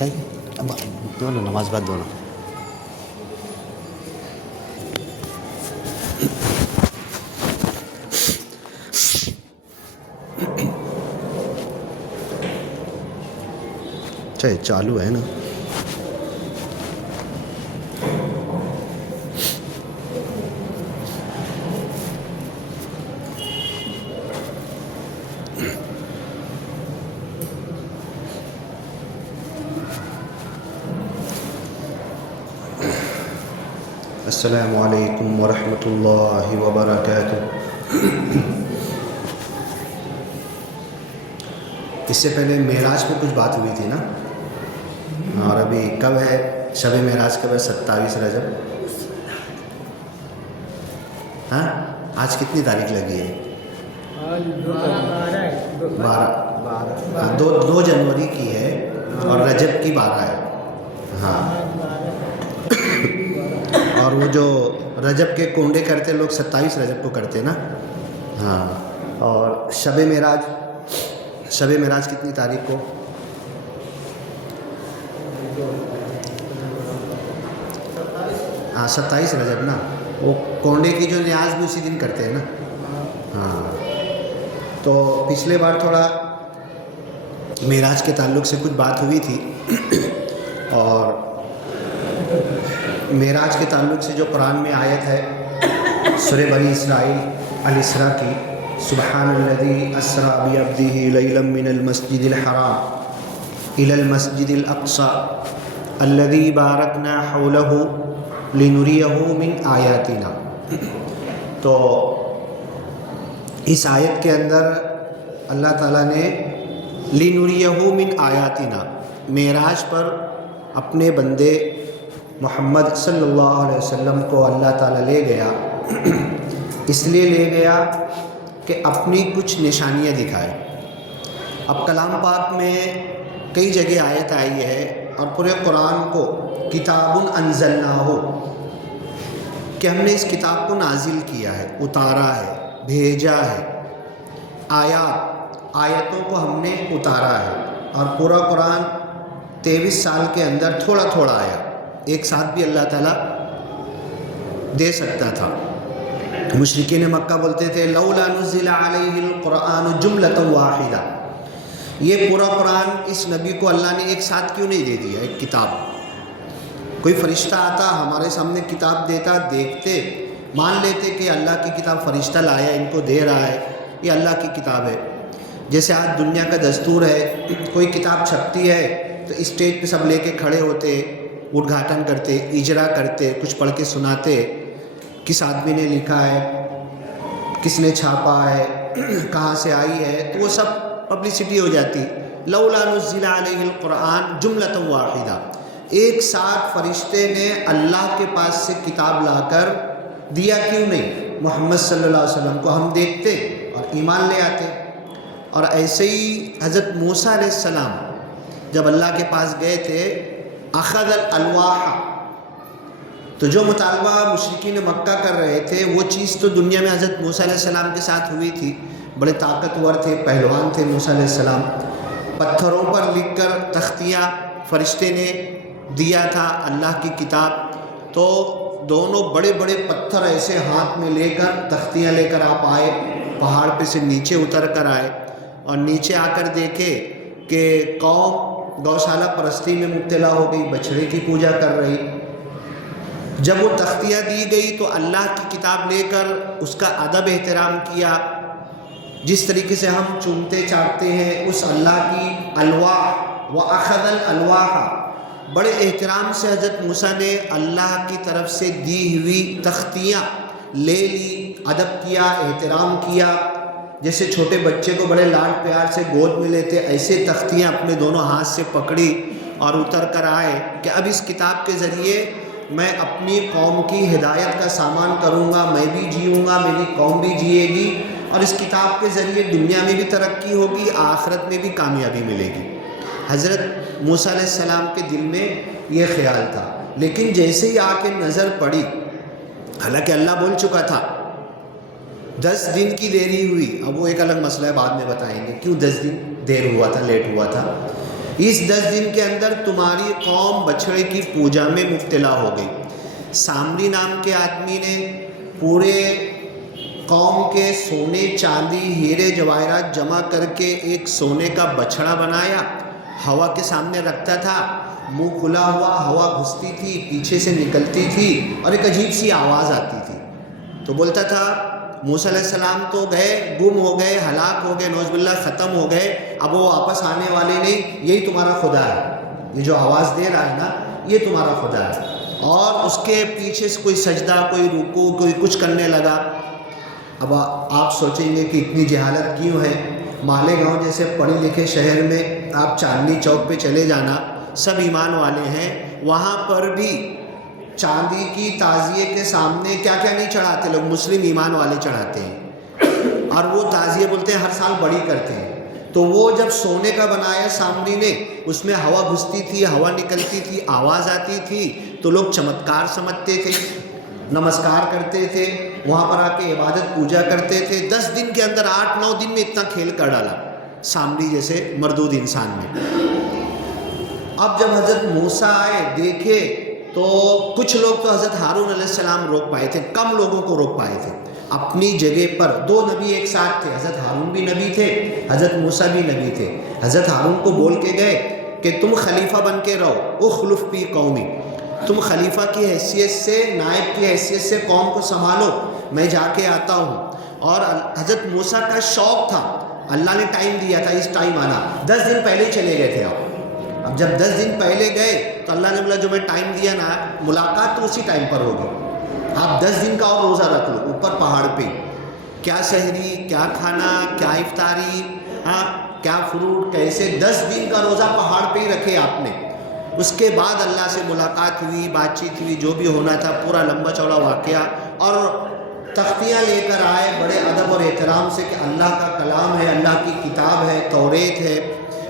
اب دونوں نماز بعد دونوں چاہے چالو ہے نا. السلام علیکم ورحمۃ اللہ وبرکاتہ. اس سے پہلے معراج پہ کچھ بات ہوئی تھی نا, اور ابھی کب ہے شب معراج؟ کب ہے؟ 27 رجب. ہاں آج کتنی تاریخ لگی ہے؟ 2 جنوری کی ہے اور رجب کی 12 ہے. ہاں اور وہ جو رجب کے کونڈے کرتے لوگ 27 رجب کو کرتے نا. ہاں اور شب معراج کتنی تاریخ کو؟ ہاں 27 رجب نا. وہ کونڈے کی جو نیاز بھی اسی دن کرتے ہیں نا. ہاں تو پچھلے بار تھوڑا معراج کے تعلق سے کچھ بات ہوئی تھی, اور معراج کے تعلق سے جو قرآن میں آیت ہے سورہ بنی اسرائیل الاسراء کی, سبحان الذی اسریٰ بعبدہ لیلا من المسجد الحرام الی المسجد الاقصی الذی بارکنا حولہ لنریہ من آیاتنا. تو اس آیت کے اندر اللہ تعالیٰ نے لنریہ من آیاتنا, معراج پر اپنے بندے محمد صلی اللہ علیہ وسلم کو اللہ تعالیٰ لے گیا. اس لیے لے گیا کہ اپنی کچھ نشانیاں دکھائے. اب کلام پاک میں کئی جگہ آیت آئی ہے, اور پورے قرآن کو کتاب انزلناہ, کہ ہم نے اس کتاب کو نازل کیا ہے, اتارا ہے, بھیجا ہے. آیتوں کو ہم نے اتارا ہے, اور پورا قرآن 23 سال کے اندر تھوڑا تھوڑا آیا. ایک ساتھ بھی اللہ تعالیٰ دے سکتا تھا. مشرکین مکہ بولتے تھے لولا نزل علیہ القرآن جملۃ واحدہ, یہ پورا قرآن اس نبی کو اللہ نے ایک ساتھ کیوں نہیں دے دیا؟ ایک کتاب, کوئی فرشتہ آتا ہمارے سامنے کتاب دیتا, دیکھتے مان لیتے کہ اللہ کی کتاب فرشتہ لایا ان کو دے رہا ہے, یہ اللہ کی کتاب ہے. جیسے آج دنیا کا دستور ہے, کوئی کتاب چھپتی ہے تو اسٹیج پہ سب لے کے کھڑے ہوتے, ادگھاٹن کرتے, اجرا کرتے, کچھ پڑھ کے سناتے, کس آدمی نے لکھا ہے, کس نے چھاپا ہے, کہاں سے آئی ہے, تو وہ سب پبلسٹی ہو جاتی. لولا نزل علیہ القرآن جملۃ واحدہ, ایک ساتھ فرشتے نے اللہ کے پاس سے کتاب لا کر دیا کیوں نہیں محمد صلی اللہ علیہ وسلم کو؟ ہم دیکھتے اور ایمان لے آتے. اور ایسے ہی حضرت موسیٰ علیہ السلام جب اللہ کے پاس گئے تھے, اخذ الالواح, تو جو مطالبہ مشرکین مکہ کر رہے تھے وہ چیز تو دنیا میں حضرت موسیٰ علیہ السلام کے ساتھ ہوئی تھی. بڑے طاقتور تھے, پہلوان تھے موسیٰ علیہ السلام. پتھروں پر لکھ کر تختیاں فرشتے نے دیا تھا اللہ کی کتاب. تو دونوں بڑے بڑے پتھر ایسے ہاتھ میں لے کر, تختیاں لے کر آپ آئے, پہاڑ پہ سے نیچے اتر کر آئے, اور نیچے آ کر دیکھے کہ قوم گوشالہ پرستی میں مبتلا ہو گئی, بچھڑے کی پوجا کر رہی. جب وہ تختیاں دی گئی تو اللہ کی کتاب لے کر اس کا ادب احترام کیا, جس طریقے سے ہم چومتے چاٹتے ہیں اس اللہ کی الواح. وَأَخَذَ الْأَلْوَاحَ, بڑے احترام سے حضرت موسیٰ نے اللہ کی طرف سے دی ہوئی تختیاں لے لی, ادب کیا, احترام کیا. جیسے چھوٹے بچے کو بڑے لاڈ پیار سے گود میں لیتے, ایسے تختیاں اپنے دونوں ہاتھ سے پکڑی اور اتر کر آئے کہ اب اس کتاب کے ذریعے میں اپنی قوم کی ہدایت کا سامان کروں گا, میں بھی جیوں گا, میری قوم بھی جیے گی, اور اس کتاب کے ذریعے دنیا میں بھی ترقی ہوگی, آخرت میں بھی کامیابی ملے گی. حضرت موسیٰ علیہ السلام کے دل میں یہ خیال تھا. لیکن جیسے ہی آ کے نظر پڑی, حالانکہ اللہ بول چکا تھا, 10 دن کی دیری ہوئی. اب وہ ایک الگ مسئلہ ہے, بعد میں بتائیں گے کیوں 10 دن دیر ہوا تھا, لیٹ ہوا تھا. اس 10 دن کے اندر تمہاری قوم بچھڑے کی پوجا میں مبتلا ہو گئی۔ سامری نام کے آدمی نے پورے قوم کے سونے چاندی ہیرے جواہرات جمع کر کے ایک سونے کا بچھڑا بنایا، ہوا کے سامنے رکھتا تھا، منہ کھلا ہوا، ہوا گھستی تھی، پیچھے سے نکلتی تھی اور ایک عجیب سی آواز آتی تھی۔ تو بولتا تھا موسیٰ علیہ السلام تو گئے، گم ہو گئے، ہلاک ہو گئے، نعوذ باللہ ختم ہو گئے، اب وہ واپس آنے والے نہیں، یہی تمہارا خدا ہے، یہ جو آواز دے رہا ہے نا یہ تمہارا خدا ہے۔ اور اس کے پیچھے سے کوئی سجدہ، کوئی رکوع، کوئی کچھ کرنے لگا۔ اب آپ سوچیں گے کہ اتنی جہالت کیوں ہے؟ مالیگاؤں جیسے پڑھے لکھے شہر میں آپ چاندنی چوک پہ چلے جانا، سب ایمان والے ہیں، وہاں پر بھی چاندی کی تعزیے کے سامنے کیا کیا نہیں چڑھاتے لوگ، مسلم ایمان والے چڑھاتے ہیں، اور وہ تعزیے بولتے ہیں ہر سال بڑی کرتے ہیں۔ تو وہ جب سونے کا بنایا سامری نے، اس میں ہوا گھستی تھی، ہوا نکلتی تھی، آواز آتی تھی، تو لوگ چمتکار سمجھتے تھے، نمسکار کرتے تھے، وہاں پر آ کے عبادت پوجا کرتے تھے۔ 10 دن کے اندر 8-9 دن میں اتنا کھیل کر ڈالا سامری جیسے مردود انسان نے۔ اب جب حضرت موسیٰ آئے دیکھے تو کچھ لوگ تو حضرت ہارون علیہ السلام روک پائے تھے، کم لوگوں کو روک پائے تھے اپنی جگہ پر۔ 2 نبی ایک ساتھ تھے، حضرت ہارون بھی نبی تھے، حضرت موسیٰ بھی نبی تھے۔ حضرت ہارون کو بول کے گئے کہ تم خلیفہ بن کے رہو، اخلف فی قومی، تم خلیفہ کی حیثیت سے، نائب کی حیثیت سے قوم کو سنبھالو، میں جا کے آتا ہوں۔ اور حضرت موسیٰ کا شوق تھا، اللہ نے ٹائم دیا تھا، اس ٹائم آنا، 10 دن پہلے ہی چلے گئے تھے۔ اب جب 10 دن پہلے گئے تو اللہ نے بولا جو میں ٹائم دیا نا ملاقات تو اسی ٹائم پر ہوگی، آپ 10 دن کا اور روزہ رکھ لو اوپر پہاڑ پہ، کیا سحری، کیا کھانا، کیا افطاری، ہاں کیا فروٹ، کیسے 10 دن کا روزہ پہاڑ پہ ہی رکھے آپ نے۔ اس کے بعد اللہ سے ملاقات ہوئی، بات چیت ہوئی، جو بھی ہونا تھا، پورا لمبا چوڑا واقعہ، اور تختیاں لے کر آئے بڑے ادب اور احترام سے کہ اللہ کا کلام ہے، اللہ کی کتاب ہے، توریت ہے،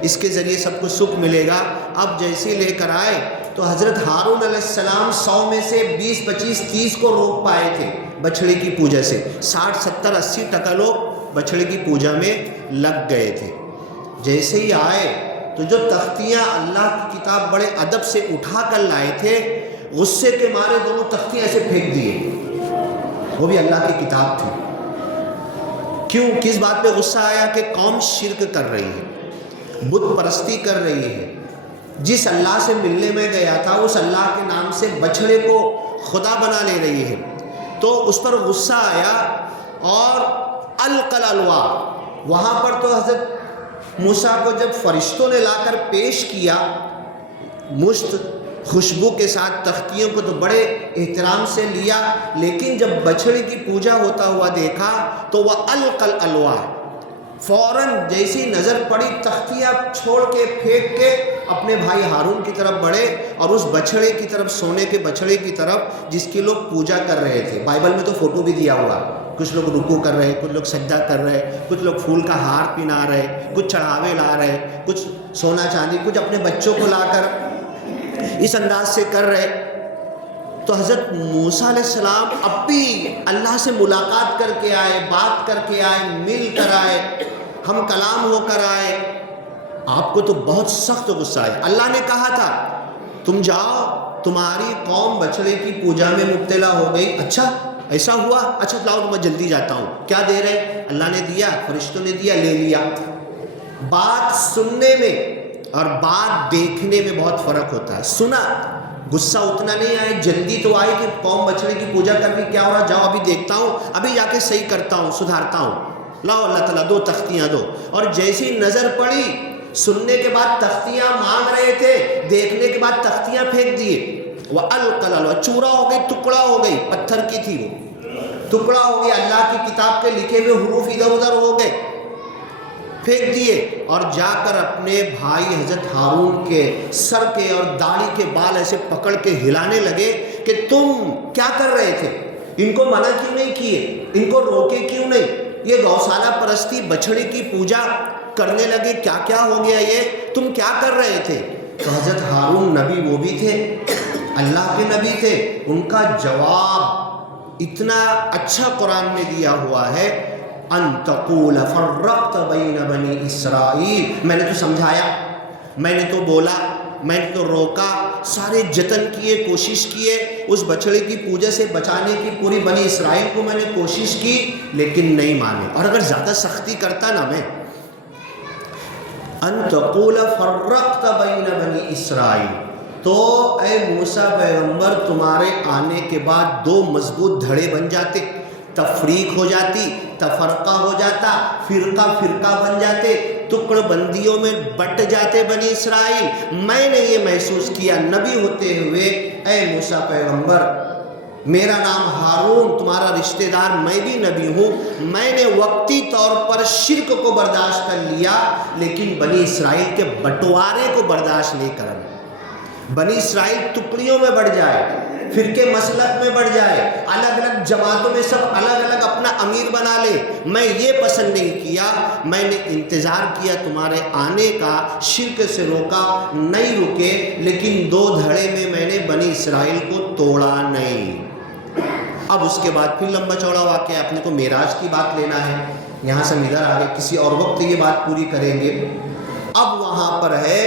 اس کے ذریعے سب کو سکھ ملے گا۔ اب جیسے لے کر آئے تو حضرت ہارون علیہ السلام 100 میں سے 20، 25، 30 کو روک پائے تھے بچھڑے کی پوجا سے، 60، 70، 80% لوگ بچھڑے کی پوجا میں لگ گئے تھے۔ جیسے ہی آئے تو جو تختیاں اللہ کی کتاب بڑے ادب سے اٹھا کر لائے تھے، غصے کے مارے دونوں تختیاں ایسے پھینک دیے، وہ بھی اللہ کی کتاب تھی۔ کیوں؟ کس بات پہ غصہ آیا؟ کہ قوم شرک کر رہی ہے، بت پرستی کر رہی ہے، جس اللہ سے ملنے میں گیا تھا اس اللہ کے نام سے بچھڑے کو خدا بنا لے رہی ہے، تو اس پر غصہ آیا اور القل الواح۔ وہاں پر تو حضرت موسیٰ کو جب فرشتوں نے لا کر پیش کیا مشت خوشبو کے ساتھ تختیوں کو، تو بڑے احترام سے لیا، لیکن جب بچھڑے کی پوجا ہوتا ہوا دیکھا تو وہ القل الواح، فوراً جیسی نظر پڑی تختیاں چھوڑ کے پھینک کے اپنے بھائی ہارون کی طرف بڑھے اور اس بچھڑے کی طرف، سونے کے بچھڑے کی طرف جس کی لوگ پوجا کر رہے تھے۔ بائبل میں تو فوٹو بھی دیا ہوا، کچھ لوگ رکوع کر رہے، کچھ لوگ سجدہ کر رہے، کچھ لوگ پھول کا ہار پہنا رہے، کچھ چڑھاوے لا رہے، کچھ سونا چاندی، کچھ اپنے بچوں کو لا کر اس انداز سے کر رہے۔ تو حضرت موسیٰ علیہ السلام اب بھی اللہ سے ملاقات کر کے آئے، بات کر کے آئے، مل کر آئے، ہم کلام ہو کر آئے۔ آپ کو تو بہت سخت غصہ آیا۔ اللہ نے کہا تھا تم جاؤ، تمہاری قوم بچڑے کی پوجا میں مبتلا ہو گئی۔ اچھا ایسا ہوا، اچھا لاؤ میں جلدی جاتا ہوں۔ کیا دے رہے؟ اللہ نے دیا، فرشتوں نے دیا، لے لیا۔ بات سننے میں اور بات دیکھنے میں بہت فرق ہوتا ہے۔ سنا، غصہ اتنا نہیں آئے، جلدی تو آئی کہ قوم بچڑے کی پوجا کر رہی، کیا ہو رہا، جاؤ ابھی دیکھتا ہوں، ابھی جا کے صحیح کرتا ہوں، سدھارتا ہوں، لاؤ اللہ تعالیٰ 2 تختیاں دو۔ اور جیسی نظر پڑی، سننے کے بعد تختیاں مانگ رہے تھے، دیکھنے کے بعد تختیاں پھینک دیے۔ وہ القلل، چورا ہو گئی، ٹکڑا ہو گئی، پتھر کی تھی وہ، ٹکڑا ہو گیا، اللہ کی کتاب کے لکھے ہوئے حروف ادھر ادھر ہو گئے، پھینک دیے۔ اور جا کر اپنے بھائی حضرت ہارون کے سر کے اور داڑھی کے بال ایسے پکڑ کے ہلانے لگے کہ تم کیا کر رہے تھے؟ ان کو منع کیوں نہیں کیے؟ ان کو روکے کیوں نہیں؟ یہ گوشالہ پرستی، بچھڑے کی پوجا کرنے لگے، کیا کیا ہو گیا یہ؟ تم کیا کر رہے تھے؟ تو حضرت ہارون نبی وہ بھی تھے، اللہ کے نبی تھے، ان کا جواب اتنا اچھا قرآن میں دیا ہوا ہے، ان تقول فرقت بین بنی اسرائیل، میں نے تو سمجھایا، میں نے تو بولا، میں نے تو روکا، سارے جتن کیے، کوشش کیے، اس بچڑے کی پوجا سے بچانے کی پوری بنی اسرائیل کو میں نے کوشش کی، لیکن نہیں مانے۔ اور اگر زیادہ سختی کرتا نا میں، ان تقول فرقت بین بنی اسرائیل، تو اے موسیٰ پیغمبر تمہارے آنے کے بعد دو مضبوط دھڑے بن جاتے، تفریق ہو جاتی، تفرقہ ہو جاتا، فرقہ فرقہ بن جاتے، ٹکڑ بندیوں میں بٹ جاتے بنی اسرائیل۔ میں نے یہ محسوس کیا نبی ہوتے ہوئے، اے موسیٰ پیغمبر میرا نام ہارون، تمہارا رشتہ دار، میں بھی نبی ہوں، میں نے وقتی طور پر شرک کو برداشت کر لیا، لیکن بنی اسرائیل کے بٹوارے کو برداشت نہیں کرنا۔ بنی اسرائیل ٹکڑیوں میں بڑھ جائے، فرقے مسلک میں بڑھ جائے، الگ الگ جماعتوں میں سب الگ الگ اپنا امیر بنا لے، میں یہ پسند نہیں کیا۔ میں نے انتظار کیا تمہارے آنے کا، شرک سے روکا، نہیں رکے، لیکن دو دھڑے میں نے بنی اسرائیل کو توڑا نہیں۔ اب اس کے بعد پھر لمبا چوڑا واقعہ، اپنے کو معراج کی بات لینا ہے، یہاں سے ہم ادھر آگے کسی اور وقت یہ بات پوری کریں گے۔ اب وہاں پر ہے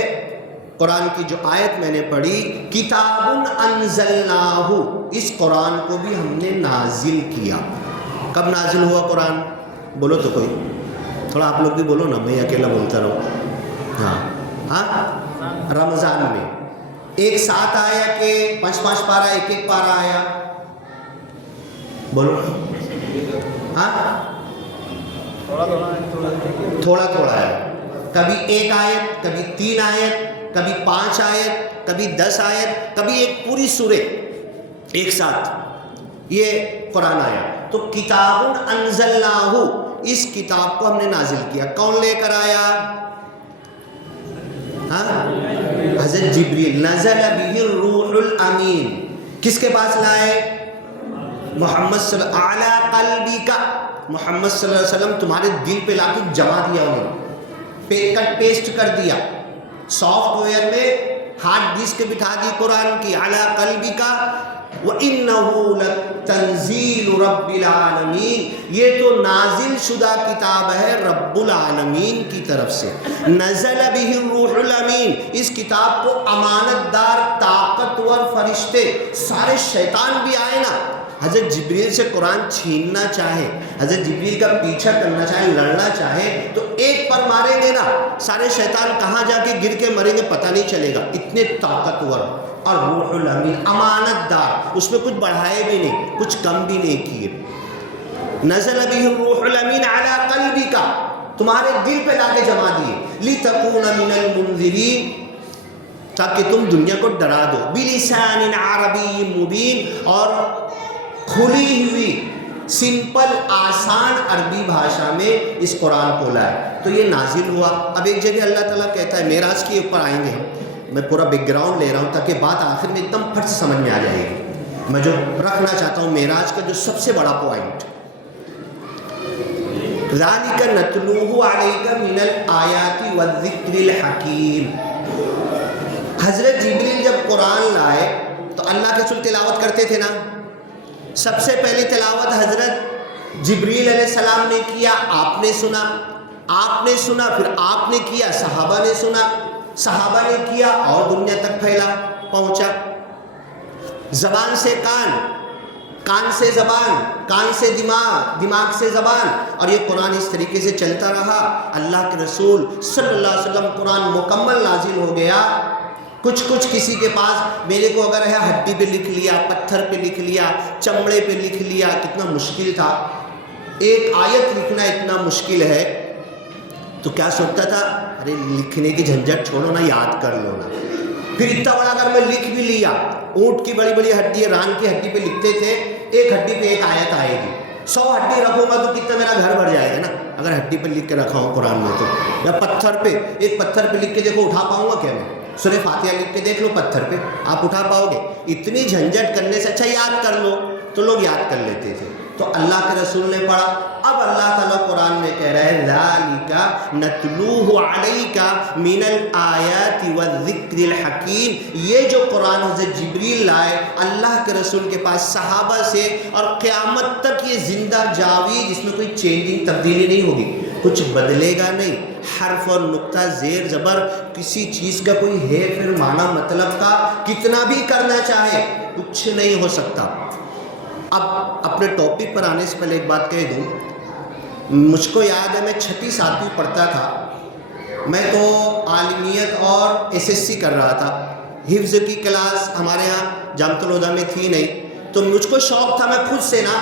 قرآن کی جو آیت میں نے پڑھی، کتاب انزلناہ، اس قرآن کو بھی ہم نے نازل کیا۔ کب نازل ہوا قرآن؟ بولو تو کوئی، تھوڑا آپ لوگ بھی بولو نا، میں اکیلا بولتا رہوں۔ ہاں رمضان میں ایک ساتھ آیا کہ 5 پارہ، ایک پارہ آیا؟ بولو ہاں، تھوڑا تھوڑا ہے، کبھی 1 آیت، کبھی 3 آیت، کبھی 5 آیت، کبھی 10 آیت، کبھی ایک پوری سورہ ایک ساتھ یہ قرآن آیا۔ تو کتاب انزلناہ، اس کتاب کو ہم نے نازل کیا۔ کون لے کر آیا؟ حضرت جبریل، نزل بہ الروح الامین۔ کس کے پاس لائے؟ محمد صلی اللہ علیہ قلبی کا، محمد صلی اللہ علیہ وسلم تمہارے دل پہ لا کے جما دیا، انہوں نے کٹ پیسٹ کر دیا، سافٹ ویئر میں ہارڈ ڈسک بٹھا دی قرآن کی، علی قلبی کا، وَإِنَّهُ لَتَنزِيلُ رَبِّ الْعَالَمِينَ، یہ تو نازل شدہ کتاب ہے رب العالمین کی طرف سے۔ نزل بہ الروح الامین، اس کتاب کو امانت دار طاقتور فرشتے، سارے شیطان بھی آئے نا، حضرت جبریل سے قرآن چھیننا چاہے، حضرت جبریل کا پیچھا کرنا چاہے، لڑنا چاہے، تو ایک پر ماریں گے نا، سارے شیطان کہاں جا کے گر کے مریں گے پتہ نہیں چلے گا، اتنے طاقتور۔ اور روح الامین امانت دار، اس میں کچھ بڑھائے بھی نہیں، کچھ کم بھی نہیں کیے۔ نزل بہ الروح الامین علی قلبک، تمہارے دل پہ لا کے جما دیے، لتکون من المنذرین، تاکہ تم دنیا کو ڈرا دو، بلسان عربی مبین، اور کھلی ہوئی سمپل آسان عربی بھاشا میں اس قرآن کو لائے۔ تو یہ نازل ہوا۔ اب ایک جگہ اللہ تعالیٰ کہتا ہے، معراج کے اوپر آئیں گے ہم، میں پورا بیک گراؤنڈ لے رہا ہوں تاکہ بات آخر میں ایک دم پھٹ سے سمجھ میں آ جائے گی۔ میں جو رکھنا چاہتا ہوں معراج کا جو سب سے بڑا پوائنٹ، ذَلِكَ نَتْلُوهُ عَلَيْكَ مِنَ الْآيَاتِ وَالذِّكْرِ الْحَكِيمِ۔ حضرت جبریل جب قرآن لائے تو اللہ کے رسول تلاوت کرتے تھے نا، سب سے پہلی تلاوت حضرت جبریل علیہ السلام نے کیا، آپ نے سنا، آپ نے سنا، پھر آپ نے کیا، صحابہ نے سنا، صحابہ نے کیا، اور دنیا تک پھیلا پہنچا۔ زبان سے کان، کان سے زبان، کان سے دماغ، دماغ سے زبان، اور یہ قرآن اس طریقے سے چلتا رہا۔ اللہ کے رسول صلی اللہ علیہ وسلم قرآن مکمل نازل ہو گیا۔ کچھ کسی کے پاس میرے کو اگر ہے ہڈی پہ لکھ لیا، پتھر پہ لکھ لیا، چمڑے پہ لکھ لیا، کتنا مشکل تھا، ایک آیت لکھنا اتنا مشکل ہے، تو کیا سوچتا تھا، ارے لکھنے کی جھنجھٹ چھوڑو نا، یاد کر لو نا۔ پھر اتنا بڑا اگر میں لکھ بھی لیا، اونٹ کی بڑی بڑی ہڈی، ران کی ہڈی پہ لکھتے تھے، ایک ہڈی پہ ایک آیت آئے گی، 100 ہڈی رکھوں گا تو کتنا میرا گھر بھر جائے گا نا، اگر ہڈی پہ لکھ کے رکھا ہوں قرآن میں تو۔ یا پتھر پہ، ایک پتھر پہ لکھ کے دیکھو، اٹھا پاؤں گا کیا میں؟ سورہ فاتحہ لکھ کے دیکھ لو پتھر پہ، آپ اٹھا پاؤ گے؟ اتنی جھنجھٹ کرنے سے اچھا یاد کر لو، تو لوگ یاد کر لیتے تھے۔ تو اللہ کے رسول نے پڑھا۔ اب اللہ تعالیٰ قرآن میں کہہ رہا ہے، ذَلِكَ نَتْلُوهُ عَلَيْكَ مِنَ الْآيَاتِ وَالذِّكْرِ الْحَكِيمِ، یہ جو قرآن حضرت جبریل لائے اللہ کے رسول کے پاس صحابہ سے، اور قیامت تک یہ زندہ جاوید، اس میں کوئی چینجنگ تبدیلی نہیں ہوگی۔ کچھ بدلے گا نہیں. حرف اور نقطہ زیر زبر کسی چیز کا کوئی ہے پھر معنی مطلب کا کتنا بھی کرنا چاہے کچھ نہیں ہو سکتا. اب اپنے ٹاپک پر آنے سے پہلے ایک بات کہہ دوں. مجھ کو یاد ہے میں 6 7ویں پڑھتا تھا. میں تو عالمیت اور SSC کر رہا تھا. حفظ کی کلاس ہمارے یہاں جامعۃ الہدیٰ میں تھی نہیں, تو مجھ کو شوق تھا میں خود سے نا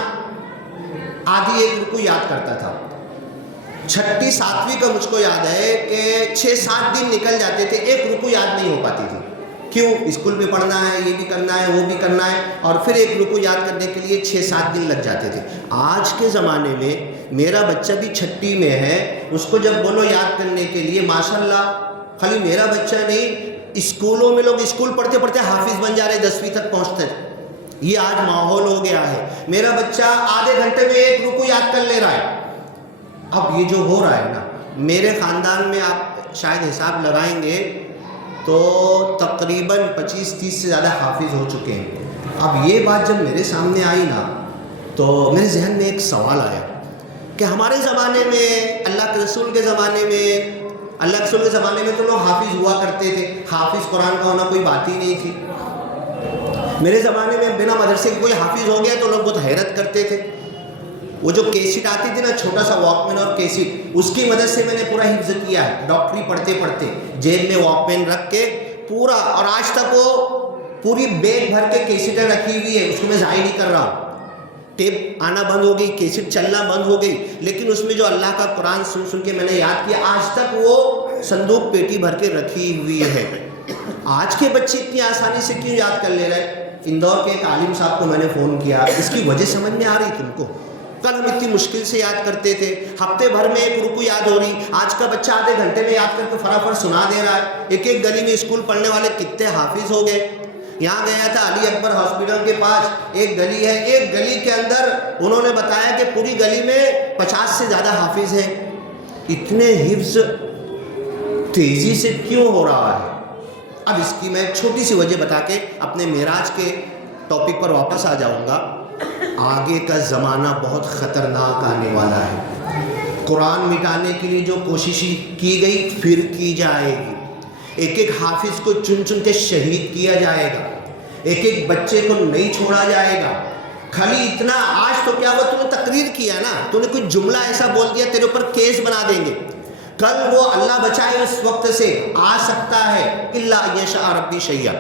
آدھی ایک رکوع یاد کرتا تھا. 6 7ویں کا مجھ کو یاد ہے کہ 6 7 دن نکل جاتے تھے, ایک رکوع یاد نہیں ہو پاتی تھی. کیوں؟ اسکول میں پڑھنا ہے, یہ بھی کرنا ہے, وہ بھی کرنا ہے, اور پھر ایک رکوع یاد کرنے کے لیے 6 7 دن لگ جاتے تھے. آج کے زمانے میں میرا بچہ بھی 6 میں ہے, اس کو جب بولو یاد کرنے کے لیے ماشاءاللہ, خالی میرا بچہ نہیں, اسکولوں میں لوگ اسکول پڑھتے پڑھتے حافظ بن جا رہے, 10ویں تک پہنچتے. یہ آج ماحول ہو گیا ہے. میرا بچہ آدھے گھنٹے میں ایک رکوع یاد کر لے رہا ہے. اب یہ جو ہو رہا ہے نا, میرے خاندان میں آپ شاید حساب لگائیں گے تو تقریباً 25 30 سے زیادہ حافظ ہو چکے ہیں. اب یہ بات جب میرے سامنے آئی نا تو میرے ذہن میں ایک سوال آیا کہ ہمارے زمانے میں, اللہ کے رسول کے زمانے میں تو لوگ حافظ ہوا کرتے تھے. حافظ قرآن کا ہونا کوئی بات ہی نہیں تھی. میرے زمانے میں بنا مدرسے کے کوئی حافظ ہو گیا تو لوگ بہت حیرت کرتے تھے. وہ جو کیسٹ آتی تھی نا, چھوٹا سا واک مین اور کیسٹ, اس کی مدد سے میں نے پورا حفظ کیا ہے. ڈاکٹری پڑھتے پڑھتے جیب میں واک مین رکھ کے پورا, اور آج تک وہ پوری بیگ بھر کے کیسٹیں رکھی ہوئی ہے, اس کو میں ضائع نہیں کر رہا ہوں. ٹیپ آنا بند ہو گئی, کیسٹ چلنا بند ہو گئی, لیکن اس میں جو اللہ کا قرآن سن سن کے میں نے یاد کیا, آج تک وہ صندوق پیٹی بھر کے رکھی ہوئی ہے. آج کے بچے اتنی آسانی سے کیوں یاد کر لے رہے؟ اندور کے ایک عالم صاحب کو میں نے فون کیا, اس کی وجہ سمجھ میں آ رہی تم کو. کل ہم اتنی مشکل سے یاد کرتے تھے, ہفتے بھر میں ایک رکوع یاد ہو رہی, آج کا بچہ آدھے گھنٹے میں یاد کر کے فٹافٹ سنا دے رہا ہے. ایک گلی میں اسکول پڑھنے والے کتنے حافظ ہو گئے. یہاں گیا تھا علی اکبر ہاسپٹل کے پاس, ایک گلی ہے, ایک گلی کے اندر انہوں نے بتایا کہ پوری گلی میں 50 سے زیادہ حافظ ہیں. اتنے حفظ تیزی سے کیوں ہو رہا ہے؟ اب اس کی میں ایک چھوٹی سی وجہ بتا کے اپنے معراج کے ٹاپک پر واپس آ جاؤں گا. آگے کا زمانہ بہت خطرناک آنے والا ہے. قرآن مٹانے کے لیے جو کوششیں کی گئی پھر کی جائے گی. ایک ایک حافظ کو چن چن کے شہید کیا جائے گا, ایک ایک بچے کو نہیں چھوڑا جائے گا. خالی اتنا, آج تو کیا ہوا, تو نے تقریر کیا نا, تو نے کوئی جملہ ایسا بول دیا تیرے اوپر کیس بنا دیں گے. کل وہ اللہ بچائے اس وقت سے آ سکتا ہے, الا یشاء ربی شیئا,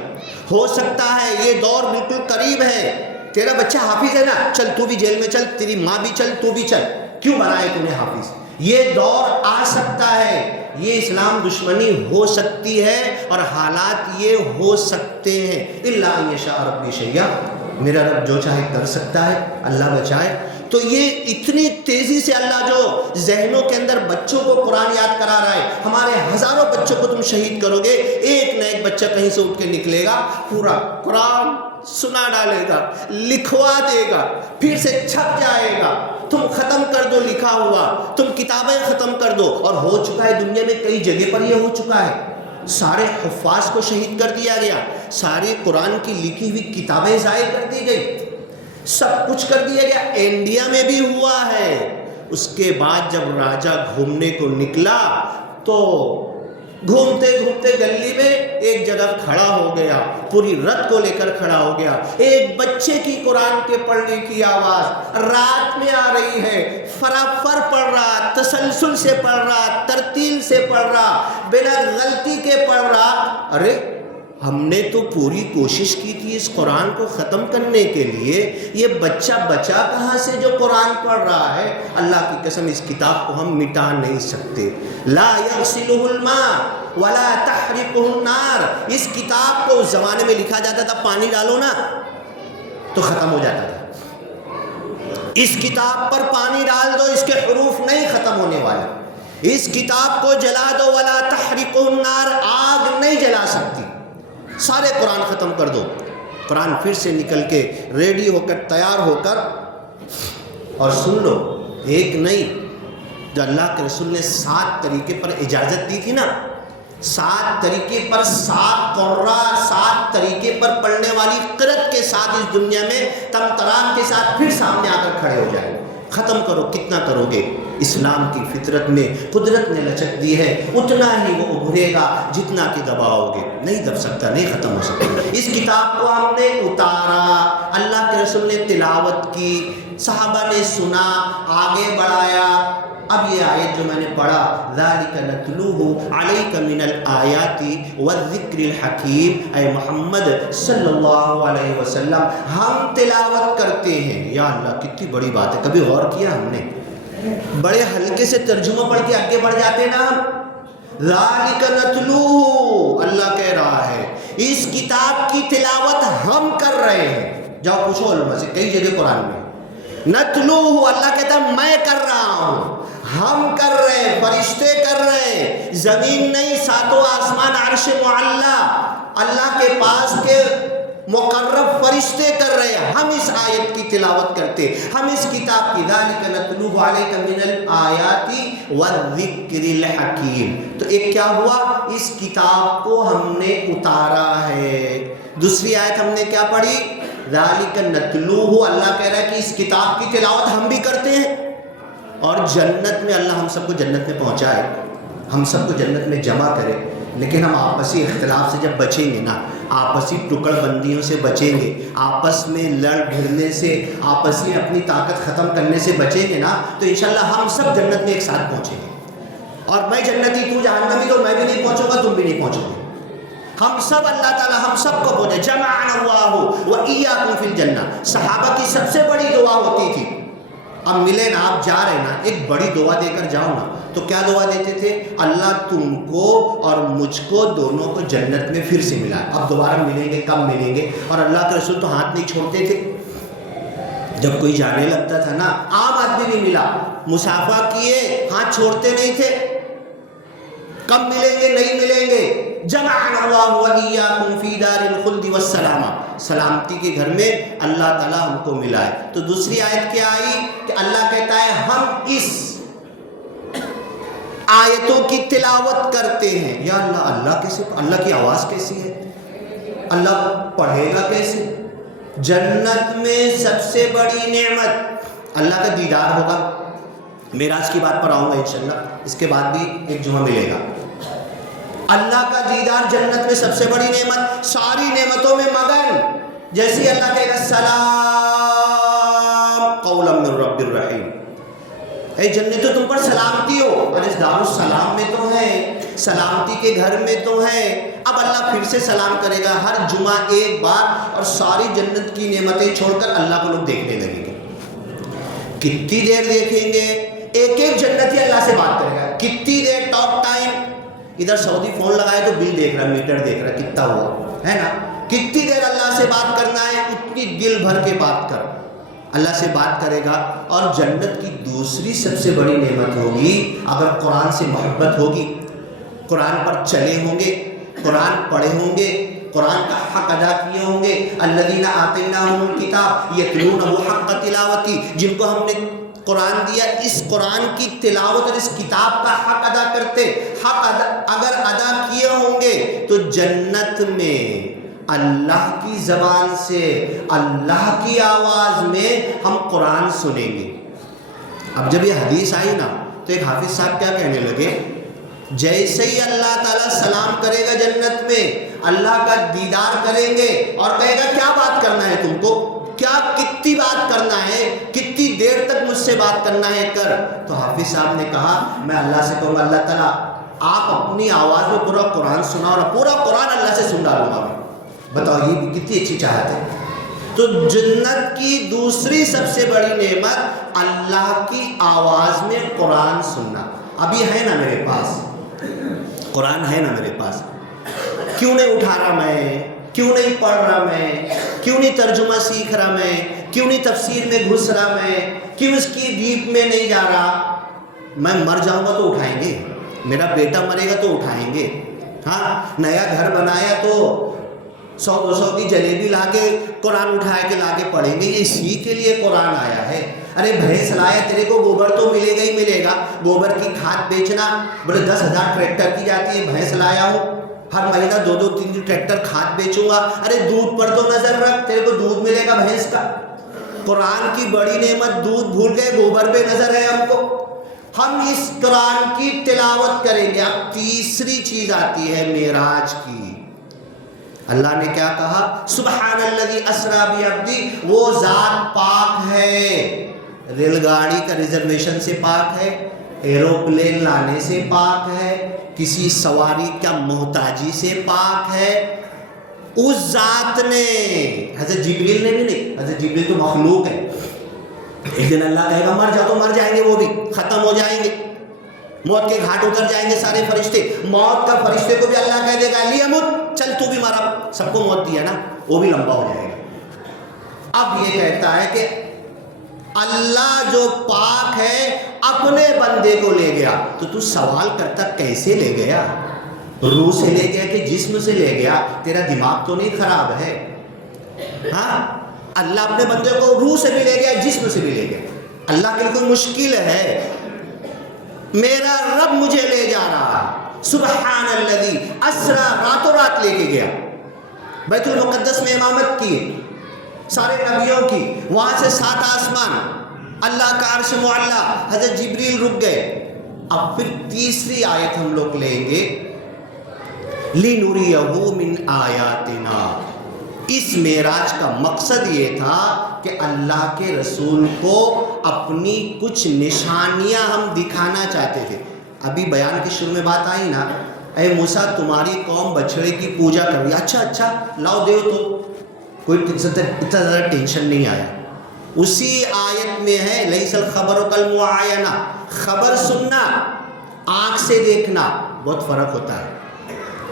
ہو سکتا ہے یہ دور بالکل قریب ہے. تیرا بچہ حافظ ہے نا, چل تو بھی جیل میں چل, تیری ماں بھی چل, تو بھی چل. کیوں بنائے تو نے حافظ؟ یہ دور آ سکتا ہے, یہ اسلام دشمنی ہو سکتی ہے, اور حالات یہ ہو سکتے ہیں. الا یشاء ربی شیئا, میرا رب جو چاہے کر سکتا ہے, اللہ بچائے. تو یہ اتنی تیزی سے اللہ جو ذہنوں کے اندر بچوں کو قرآن یاد کرا رہا ہے, ہمارے ہزاروں بچوں کو تم شہید کرو گے, ایک نہ ایک بچہ کہیں سے اٹھ کے نکلے گا, پورا قرآن سنا ڈالے گا, لکھوا دے گا, پھر سے چھپ جائے گا. تم ختم کر دو لکھا ہوا, تم کتابیں ختم کر دو. اور ہو چکا ہے دنیا میں کئی جگہ پر یہ ہو چکا ہے. سارے حفاظ کو شہید کر دیا گیا, ساری قرآن کی لکھی ہوئی کتابیں ضائع کر دی گئی, سب کچھ کر دیا گیا. انڈیا میں بھی ہوا ہے. اس کے بعد جب راجہ گھومنے کو نکلا تو گھومتے گھومتے گلی میں ایک جگہ کھڑا ہو گیا, پوری رت کو لے کر کھڑا ہو گیا. ایک بچے کی قرآن کے پڑھنے کی آواز رات میں آ رہی ہے, فرافر پڑھ رہا, تسلسل سے پڑھ رہا, ترتیل سے پڑھ رہا, بنا غلطی کے پڑھ رہا. ارے ہم نے تو پوری کوشش کی تھی اس قرآن کو ختم کرنے کے لیے, یہ بچہ بچا کہاں سے جو قرآن پڑھ رہا ہے؟ اللہ کی قسم اس کتاب کو ہم مٹا نہیں سکتے. لا یغسلہ الماء ولا تحرقہ النار. اس کتاب کو اس زمانے میں لکھا جاتا تھا, پانی ڈالو نا تو ختم ہو جاتا تھا. اس کتاب پر پانی ڈال دو, اس کے حروف نہیں ختم ہونے والے. اس کتاب کو جلا دو, ولا تحرقہ النار, آگ نہیں جلا سکتی. سارے قرآن ختم کر دو. قرآن پھر سے نکل کے ریڈی ہو کر تیار ہو کر, اور سن لو, ایک نہیں, جو اللہ کے رسول نے 7 طریقے پر اجازت دی تھی نا, 7 طریقے پر 7 قراء 7 طریقے پر پڑھنے والی قرت کے ساتھ اس دنیا میں تمطراق کے ساتھ پھر سامنے آ کر کھڑے ہو جائیں. ختم کرو، کتنا کرو گے؟ اسلام کی فطرت نے، قدرت نے لچک دی ہے، اتنا ہی وہ ابھرے گا جتنا کہ دباؤ گے، نہیں دب سکتا، نہیں ختم ہو سکتا۔ اس کتاب کو ہم نے اتارا، اللہ کے رسول نے تلاوت کی، صحابہ نے سنا، آگے بڑھایا۔ اب یہ آیت جو میں نے پڑھا، ذَلِكَ نَتْلُوهُ عَلَيْكَ مِنَ الْآيَاتِ وَالذِّكْرِ الْحَكِيمِ، اے محمد صلی اللہ علیہ وسلم ہم تلاوت کرتے ہیں۔ یا اللہ کتنی بڑی بات ہے، کبھی غور کیا ہم نے؟ بڑے ہلکے سے ترجمہ پڑھ کے آگے بڑھ جاتے نا ہم۔ ذَلِكَ نَتْلُوهُ، اللہ کہہ رہا ہے اس کتاب کی تلاوت ہم کر رہے ہیں۔ جاؤ پوچھو علماء سے، کئی جگہ قرآن میں نتلوہ، اللہ کہتا ہے میں کر رہا ہوں، ہم کر رہے ہیں، فرشتے کر رہے ہیں، زمین نہیں، ساتوں آسمان، عرش معلی اللہ کے پاس کے مقرب فرشتے کر رہے ہیں، ہم اس آیت کی تلاوت کرتے، ہم اس کتاب کی ذالک نتلوہ علیک من الآیات والذکر الحکیم۔ تو ایک کیا ہوا، اس کتاب کو ہم نے اتارا ہے۔ دوسری آیت ہم نے کیا پڑھی، ذالک نتلوہ، اللہ کہہ رہا ہے کہ اس کتاب کی تلاوت ہم بھی کرتے ہیں، اور جنت میں اللہ ہم سب کو جنت میں پہنچائے، ہم سب کو جنت میں جمع کرے۔ لیکن ہم آپسی اختلاف سے جب بچیں گے نا، آپسی ٹکڑ بندیوں سے بچیں گے، آپس میں لڑ بھڑنے سے، آپس میں اپنی طاقت ختم کرنے سے بچیں گے نا، تو انشاءاللہ ہم سب جنت میں ایک ساتھ پہنچیں گے۔ اور میں جنتی، تو جہنمی، تو میں بھی نہیں پہنچوں گا، تم بھی نہیں پہنچو گے، ہم سب اللہ تعالیٰ ہم سب کو پہنچے۔ جمعنا اللہ وإیاکم فی الجنہ، صحابہ کی سب سے بڑی دعا ہوتی تھی۔ اب ملے نا، آپ جا رہے نا، ایک بڑی دعا دے کر جاؤ نا، تو کیا دعا دیتے تھے، اللہ تم کو اور مجھ کو دونوں کو جنت میں پھر سے ملا۔ اب دوبارہ ملیں گے، کب ملیں گے؟ اور اللہ کے رسول تو ہاتھ نہیں چھوڑتے تھے، جب کوئی جانے لگتا تھا نا، عام آدمی نہیں ملا، مسافہ کیے، ہاتھ چھوڑتے نہیں تھے، کب ملیں گے، نہیں ملیں گے۔ جمعنا اللہ وإیاکم فی دار الخلد والسلامہ، سلامتی کے گھر میں اللہ تعالیٰ ہم کو ملائے۔ تو دوسری آیت کیا آئی کہ اللہ کہتا ہے ہم اس آیتوں کی تلاوت کرتے ہیں۔ یا اللہ، اللہ کیسے، اللہ کی آواز کیسی ہے، اللہ پڑھے گا کیسے؟ جنت میں سب سے بڑی نعمت اللہ کا دیدار ہوگا۔ معراج کی بات پر آؤں گا انشاءاللہ، اس کے بعد بھی ایک جمعہ ملے گا۔ اللہ کا دیدار جنت میں سب سے بڑی نعمت، ساری نعمتوں میں مگن، جیسی اللہ کہے گا سلام قولا من رب الرحیم، اے جنت تو تم پر سلامتی ہو، اور اس دار السلام میں تو ہے، سلامتی کے گھر میں تو ہے۔ اب اللہ پھر سے سلام کرے گا ہر جمعہ ایک بار، اور ساری جنت کی نعمتیں چھوڑ کر اللہ کو لوگ دیکھنے لگیں گے۔ کتنی دیر دیکھیں گے؟ ایک ایک جنتی اللہ سے بات کرے گا، کتنی دیر، ٹاک ٹائم۔ ادھر سعودی فون لگائے تو بل دیکھ رہا، میٹر دیکھ رہا، کتنا ہوا ہے نا، کتنی دیر اللہ سے بات کرنا ہے، اتنی دل بھر کے بات کر، اللہ سے بات کرے گا۔ اور جنت کی دوسری سب سے بڑی نعمت ہوگی، اگر قرآن سے محبت ہوگی، قرآن پر چلے ہوں گے، قرآن پڑھے ہوں گے، قرآن کا حق ادا کیے ہوں گے، الذین آتیناہم الکتاب یتلونہ حق تلاوتی، جن کو ہم نے قرآن دیا، اس قرآن کی تلاوت اور اس کتاب کا حق ادا کرتے، حق اگر ادا کیے ہوں گے تو جنت میں اللہ کی زبان سے، اللہ کی آواز میں ہم قرآن سنیں گے۔ اب جب یہ حدیث آئی نا، تو ایک حافظ صاحب کیا کہنے لگے، جیسے ہی اللہ تعالیٰ سلام کرے گا جنت میں، اللہ کا دیدار کریں گے اور کہے گا کیا بات کرنا ہے تم کو، کیا کتنی بات کرنا ہے، کتنی دیر تک مجھ سے بات کرنا ہے کر۔ تو حافظ صاحب نے کہا میں اللہ سے کہوں گا اللہ تعالیٰ آپ اپنی آواز میں پورا قرآن سنا، اور پورا قرآن اللہ سے سن ڈالوں گا میں۔ بتاؤ یہ کتنی اچھی چاہت ہے۔ تو جنت کی دوسری سب سے بڑی نعمت اللہ کی آواز میں قرآن سننا۔ ابھی ہے نا میرے پاس قرآن، ہے نا میرے پاس، کیوں نہیں اٹھا رہا میں، کیوں نہیں پڑھ رہا میں، کیوں نہیں ترجمہ سیکھ رہا میں، کیوں نہیں تفسیر میں گھس رہا میں، کیوں اس کی ڈیپ میں نہیں جا رہا؟ میں مر جاؤں گا تو اٹھائیں گے، میرا بیٹا مرے گا تو اٹھائیں گے، ہاں نیا گھر بنایا تو 100-200 کی جلیبی لا کے قرآن اٹھا کے لا کے پڑھیں گے، یہ اسی کے لیے قرآن آیا ہے۔ ارے بھینس لایا، تیرے کو گوبر تو ملے گا ہی ملے گا، گوبر کی کھاد بیچنا، بولے 10,000 ٹریکٹر کی جاتی ہے، بھینس لایا ہوں ہر مہینہ 2-3 ٹریکٹر کھاد بیچوں گا۔ ارے دودھ پر تو نظر رکھ، تیرے کو دودھ ملے گا بھینس کا، قرآن کی بڑی نعمت دودھ بھول گئے، گوبر پہ نظر ہے ہم کو. ہم اس قرآن کی تلاوت کریں گے. اب تیسری چیز آتی ہے معراج کی. اللہ نے کیا کہا؟ سبحان الذی اسریٰ بعبدہ. وہ ذات پاک ہے، ریل گاڑی کا ریزرویشن سے پاک ہے، ایروپلین لانے سے پاک ہے، کسی سواری کا محتاجی سے پاک ہے. اس ذات نے، حضرت جبریل نے بھی نہیں، حضرت جبریل تو مخلوق ہے. ایک دن اللہ کہے گا مر جا تو مر جائیں گے، وہ بھی ختم ہو جائیں گے، موت کے گھاٹ اتر جائیں گے سارے فرشتے. موت کا فرشتے کو بھی اللہ کہہ دے گا لیمت، چل تو بھی مرا، سب کو موت دیا نا، وہ بھی لمبا ہو جائے گا. اب یہ کہتا ہے کہ اللہ جو پاک ہے اپنے بندے کو لے گیا. تو سوال کرتا کیسے لے گیا؟ روح سے لے گیا کہ جسم سے لے گیا؟ تیرا دماغ تو نہیں خراب ہے؟ ہاں، اللہ اپنے بندے کو روح سے بھی لے گیا، جسم سے بھی لے گیا. اللہ کے لیے کوئی مشکل ہے؟ میرا رب مجھے لے جا رہا. سبحان الذی اسریٰ، راتوں رات لے کے گیا. بیت المقدس میں امامت کی سارے نبیوں کی، وہاں سے 7 آسمان، اللہ کا عرش معلیٰ، حضرت جبریل رک گئے. اب پھر تیسری آیت ہم لوگ لیں گے، لِنُرِيَهُ مِنْ آیاتنا. اس معراج کا مقصد یہ تھا کہ اللہ کے رسول کو اپنی کچھ نشانیاں ہم دکھانا چاہتے تھے. ابھی بیان کی شروع میں بات آئی نا، اے موسیٰ تمہاری قوم بچڑے کی پوجا کر رہی ہے. اچھا لاؤ دیو. تو کوئی اتنا زیادہ ٹینشن نہیں آیا. اسی آیت میں ہے لیس الخبر کالمعاینہ، خبر سننا، آنکھ سے دیکھنا بہت فرق ہوتا ہے.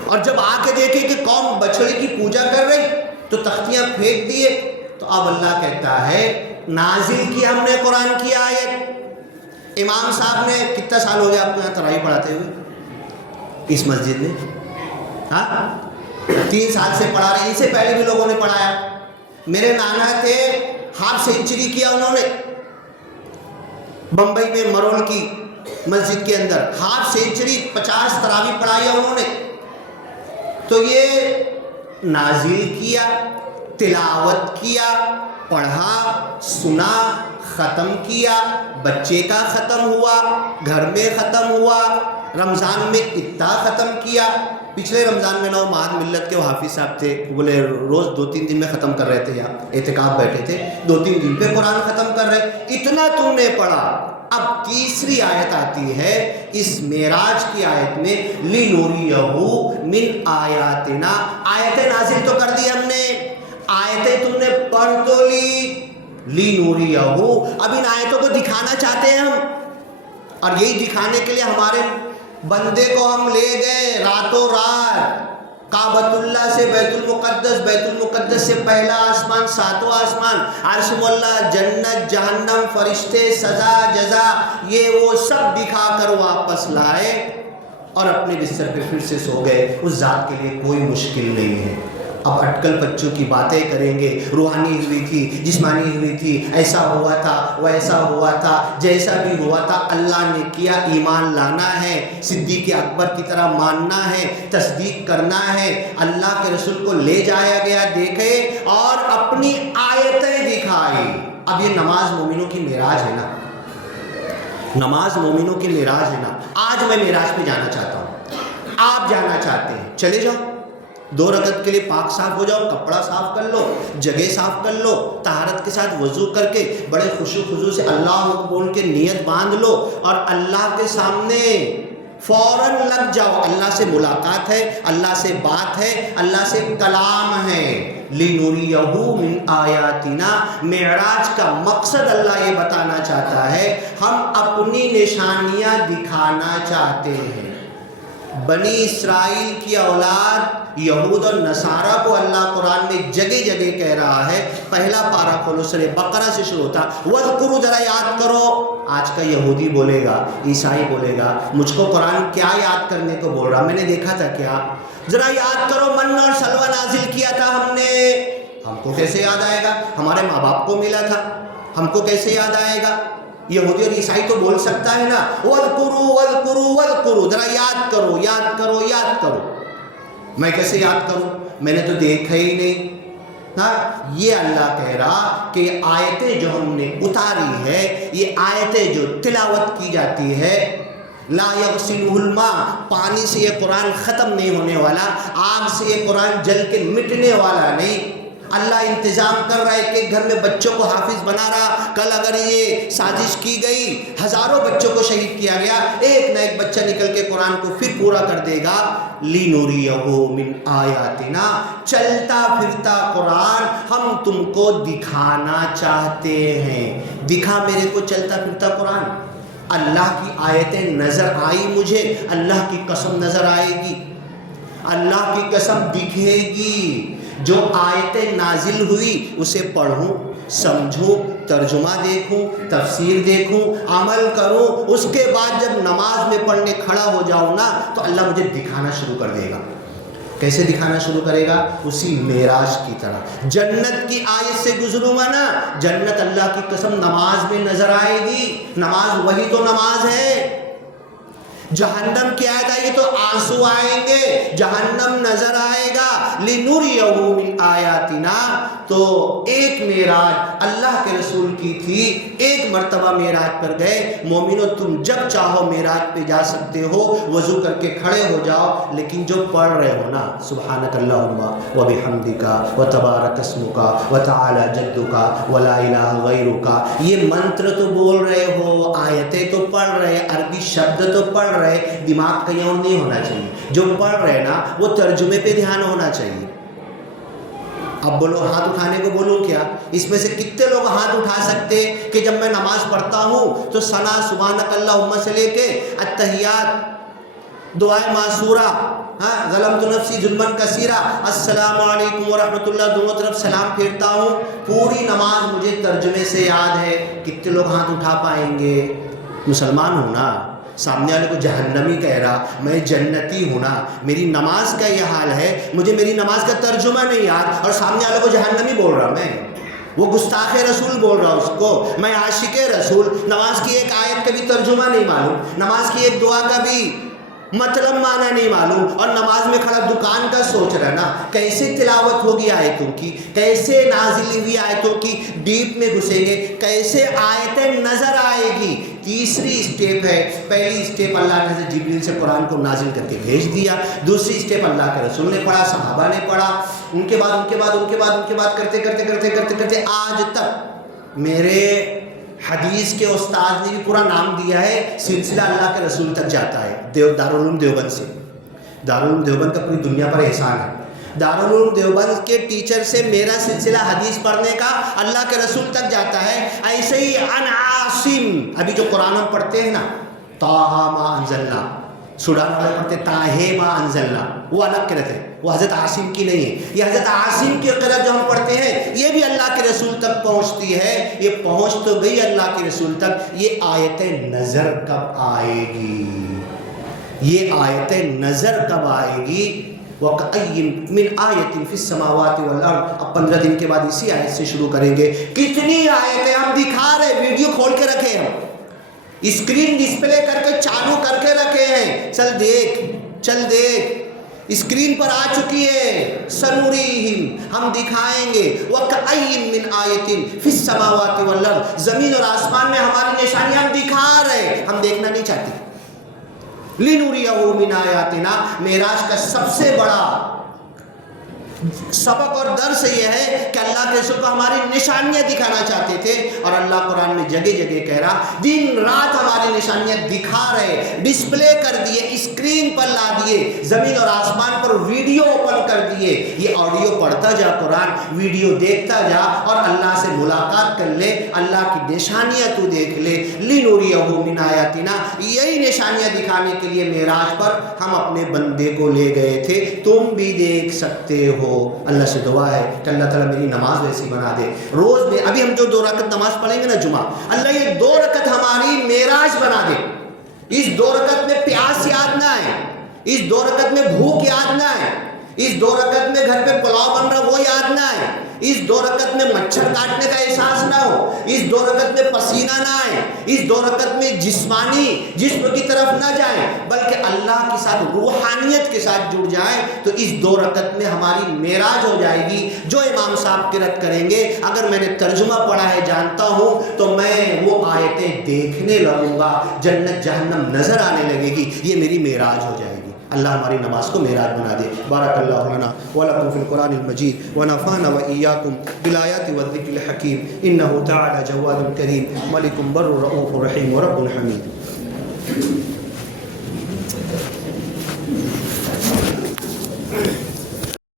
اور جب آ کے دیکھے کہ قوم بچڑے کی پوجا کر رہی تو تختیاں پھینک دیے. تو اب اللہ کہتا ہے نازل کیا ہم نے قرآن کی آیت. امام صاحب نے کتنا سال ہو گیا آپ کو یہاں تراویح پڑھاتے ہوئے اس مسجد میں؟ ہاں 3 سال سے پڑھا رہے ہیں. ان سے پہلے بھی لوگوں نے پڑھایا. میرے نانا تھے، ہاف سینچری کیا انہوں نے بمبئی میں مرول کی مسجد کے اندر، ہاف سینچری 50 تراویح پڑھائی انہوں نے. تو یہ نازل کیا، تلاوت کیا، پڑھا، سنا، ختم کیا. بچے کا ختم ہوا، گھر میں ختم ہوا، رمضان میں اتنا ختم کیا. پچھلے رمضان میں نو مہاد ملت کے وہ حافظ صاحب تھے، بولے روز 2-3 دن میں ختم کر رہے تھے، یہاں اعتکاف بیٹھے تھے، 2-3 دن پہ قرآن ختم کر رہے. اتنا تم نے پڑھا. اب تیسری آیت آتی ہے اس معراج کی آیت میں، لِنُرِيَهُ مِنْ آیاتنا. آیتیں نازل تو کر دی ہم نے، آیتیں تم نے پڑھ تو لی. لِنُرِيَهُ، اب ان آیتوں کو دکھانا چاہتے ہیں ہم. اور یہی دکھانے کے لیے ہمارے بندے کو ہم لے گئے راتوں رات کعبۃ اللہ سے بیت المقدس، بیت المقدس سے پہلا آسمان، 7واں آسمان، عرش اللہ، جنت، جہنم، فرشتے، سزا، جزا، یہ وہ سب دکھا کر واپس لائے اور اپنے بستر پہ پھر سے سو گئے. اس ذات کے لیے کوئی مشکل نہیں ہے. اب اٹکل پچوں کی باتیں کریں گے، روحانی ہوئی تھی، جسمانی ہوئی تھی، ایسا ہوا تھا، ویسا ہوا تھا، جیسا بھی ہوا تھا اللہ نے کیا. ایمان لانا ہے، صدیق اکبر کی طرح ماننا ہے، تصدیق کرنا ہے. اللہ کے رسول کو لے جایا گیا، دیکھے اور اپنی آیتیں دکھائی. اب یہ نماز مومنوں کی معراج ہے نا، نماز مومنوں کی معراج ہے نا. آج میں معراج پہ جانا چاہتا ہوں، آپ جانا چاہتے ہیں، چلے جاؤ. 2 رکعت کے لیے پاک صاف ہو جاؤ، کپڑا صاف کر لو، جگہ صاف کر لو، طہارت کے ساتھ وضو کر کے بڑے خشوع خضوع سے اللہ بول کے نیت باندھ لو اور اللہ کے سامنے فوراً لگ جاؤ. اللہ سے ملاقات ہے، اللہ سے بات ہے، اللہ سے کلام ہے. لِنُرِيَهُ مِنْ آیاتنا. معراج کا مقصد اللہ یہ بتانا چاہتا ہے ہم اپنی نشانیاں دکھانا چاہتے ہیں. بنی اسرائیل کی اولاد یہود اور نصارہ کو اللہ قرآن میں جگہ جگہ کہہ رہا ہے. پہلا پارہ کھولو، سورہ بقرہ سے شروع ہوتا، وَاذْكُرُوا، ذرا یاد کرو. آج کا یہودی بولے گا، عیسائی بولے گا مجھ کو قرآن کیا یاد کرنے کو بول رہا، میں نے دیکھا تھا کیا. ذرا یاد کرو، من اور سلوہ نازل کیا تھا ہم نے. ہم کو کیسے یاد آئے گا؟ ہمارے ماں باپ کو ملا تھا، ہم کو کیسے یاد آئے گا؟ یہودی اور عیسائی تو بول سکتا ہے نا، وَاذْكُرُوا وَاذْكُرُوا وَاذْكُرُوا، ذرا یاد کرو، یاد کرو، یاد کرو. میں کیسے یاد کروں؟ میں نے تو دیکھا ہی نہیں. ہاں یہ اللہ کہہ رہا کہ یہ آیتیں جو ہم نے اتاری ہے، یہ آیتیں جو تلاوت کی جاتی ہے، لا یغسلہ الماء، پانی سے یہ قرآن ختم نہیں ہونے والا، آگ سے یہ قرآن جل کے مٹنے والا نہیں۔ اللہ انتظام کر رہا ہے کہ گھر میں بچوں کو حافظ بنا رہا، کل اگر یہ سازش کی گئی، ہزاروں بچوں کو شہید کیا گیا، ایک نہ ایک بچہ نکل کے قرآن کو پھر پورا کر دے گا۔ لِنُرِيَهُ مِنْ آیاتنا، چلتا پھرتا قرآن ہم تم کو دکھانا چاہتے ہیں۔ دکھا میرے کو چلتا پھرتا قرآن۔ اللہ کی آیتیں نظر آئی مجھے، اللہ کی قسم نظر آئے گی، اللہ کی قسم دکھے گی۔ جو آیتیں نازل ہوئی اسے پڑھوں، سمجھوں، ترجمہ دیکھوں، تفسیر دیکھوں، عمل کروں، اس کے بعد جب نماز میں پڑھنے کھڑا ہو جاؤں نا تو اللہ مجھے دکھانا شروع کر دے گا۔ کیسے دکھانا شروع کرے گا؟ اسی معراج کی طرح۔ جنت کی آیت سے گزروں گا نا، جنت اللہ کی قسم نماز میں نظر آئے گی۔ نماز وہی تو نماز ہے۔ جہنم کی آیت آئے گی تو آنسو آئیں گے، جہنم نظر آئے گا۔ لِنُرِيَهُ مِنْ آیاتنا، تو ایک معراج اللہ کے رسول کی تھی، ایک مرتبہ معراج پر گئے۔ مومنو تم جب چاہو معراج پہ جا سکتے ہو، وضو کر کے کھڑے ہو جاؤ، لیکن جو پڑھ رہے ہو نا سبحانک اللہم وبحمدک وتبارک اسمک وتعالی جدک ولا الہ غیرک، یہ منتر تو بول رہے ہو، آیتیں تو پڑھ رہے، عربی شبد تو پڑھ رہے، دماغ کہیں اور نہیں ہونا چاہیے۔ جو پڑھ رہے نا وہ ترجمے پہ دھیان ہونا چاہیے۔ اب بولو ہاتھ اٹھانے کو بولوں کیا؟ اس میں سے کتنے لوگ ہاتھ اٹھا سکتے کہ جب میں نماز پڑھتا ہوں تو ثنا سبحانک اللہم سے لے کے اتحیات، دعائے معصورہ، ظلمت نفسی ظلمن کثیرہ، السلام علیکم ورحمۃ اللہ، دونوں طرف سلام پھیرتا ہوں، پوری نماز مجھے ترجمے سے یاد ہے۔ کتنے لوگ ہاتھ اٹھا پائیں گے؟ مسلمان ہوں نا، سامنے والے کو جہنمی کہہ رہا، میں جنتی ہوں نا، میری نماز کا یہ حال ہے، مجھے میری نماز کا ترجمہ نہیں یاد اور سامنے والے کو جہنمی بول رہا، میں وہ گستاخ رسول بول رہا اس کو، میں عاشق رسول، نماز کی ایک آیت کا بھی ترجمہ نہیں معلوم، نماز کی ایک دعا کا بھی مطلب معنی نہیں معلوم، اور نماز میں کھڑا دکان کا سوچ رہا نا کیسے تلاوت ہوگی آیتوں کی، کیسے نازل ہوئی آیتوں کی ڈیپ میں گھسیں گے، کیسے آیتیں نظر آئے گی۔ تیسری اسٹیپ ہے، پہلی اسٹیپ اللہ نے حضرت جبریل سے قرآن کو نازل کر کے بھیج دیا، دوسری اسٹیپ اللہ کے رسول نے پڑھا، صحابہ نے پڑھا، ان کے بعد کرتے آج تک میرے حدیث کے استاد نے بھی پورا نام دیا ہے، سلسلہ اللہ کے رسول تک جاتا ہے، دارالعلوم دیوبند سے۔ دارالعلوم دیوبند کا پوری دنیا پر احسان ہے۔ دارالعلوم دیوبند کے ٹیچر سے میرا سلسلہ حدیث پڑھنے کا اللہ کے رسول تک جاتا ہے۔ ایسے ہی عن عاصم، ابھی جو قرآن ہم پڑھتے ہیں نا، طٰہٰ ما انزلنا، سورہ والے پڑھتے طٰہٰ ما انزلنا، وہ الگ قرأت ہے، وہ حضرت عاصم کی نہیں ہے۔ یہ حضرت عاصم کی قرأت جو ہم پڑھتے ہیں یہ بھی اللہ کے رسول تک پہنچتی ہے، یہ پہنچ تو گئی اللہ کے رسول تک۔ یہ آیتیں نظر کب آئے گی؟ یہ آیتیں نظر کب آئے گی؟ وَكَأَيٍّ مِّنْ آیَةٍ فِي السَّمَاوَاتِ وَالْأَرْضِ، اب 15 دن کے بعد اسی آیت سے شروع کریں گے۔ کتنی آیتیں ہم دکھا رہے، ویڈیو کھول کے رکھے ہیں، اسکرین ڈسپلے کر کے چالو کر کے رکھے ہیں، چل دیکھ، اسکرین پر آ چکی ہے، سنوریہم، ہم دکھائیں گے، وَكَأَيٍّ مِّنْ آیَةٍ فِي السَّمَاوَاتِ وَالْأَرْضِ، زمین اور آسمان میں ہماری نشانیاں ہم دکھا رہے، ہم دیکھنا نہیں چاہتے۔ لِنُرِيَهُ مِنْ آیَاتِنَا، معراج کا سب سے بڑا سبق اور درس یہ ہے کہ اللہ کے رسول کو ہماری نشانیاں دکھانا چاہتے تھے، اور اللہ قرآن میں جگہ جگہ کہہ رہا، دن رات ہماری نشانیاں دکھا رہے، ڈسپلے کر دیے، اسکرین پر لا دیے، زمین اور آسمان پر ویڈیو اوپن کر دیے۔ یہ آڈیو پڑھتا جا قرآن، ویڈیو دیکھتا جا اور اللہ سے ملاقات کر لے، اللہ کی نشانیاں تو دیکھ لے۔ لِنُرِيَهُ مِنْ آیَاتِنَا، یہی نشانیاں دکھانے کے لیے معراج پر ہم اپنے بندے کو لے گئے تھے، تم بھی دیکھ سکتے ہو۔ اللہ سے دعا ہے کہ اللہ تعالیٰ میری نماز ویسی بنا دے، روز میں ابھی ہم جو 2 رکعت نماز پڑھیں گے نا جمعہ، اللہ یہ 2 رکعت ہماری معراج بنا دے۔ اس 2 رکعت میں پیاس یاد نہ آئے، اس 2 رکعت میں بھوک یاد نہ آئے، اس 2 رکعت میں گھر پہ پلاؤ بن رہا وہ یاد نہ آئے، اس 2 رکعت میں مچھر کاٹنے کا احساس نہ ہو، اس 2 رکعت میں پسینہ نہ آئے، اس 2 رکعت میں جسمانی جسم کی طرف نہ جائیں، بلکہ اللہ کے ساتھ روحانیت کے ساتھ جڑ جائیں، تو اس 2 رکعت میں ہماری معراج ہو جائے گی۔ جو امام صاحب قرأت کریں گے، اگر میں نے ترجمہ پڑھا ہے جانتا ہوں تو میں وہ آیتیں دیکھنے لگوں گا، جنت جہنم نظر آنے لگے گی، یہ میری معراج ہو جائے گی۔ اللہ ہماری نماز کو معراج بنا دے۔ بارک اللہ لنا ولکم فی القرآن المجید ونفعنا وإیاکم بالآیات والذکر الحکیم، انہ تعالی جواد کریم ملک بر رؤوف رحیم ورب حمید۔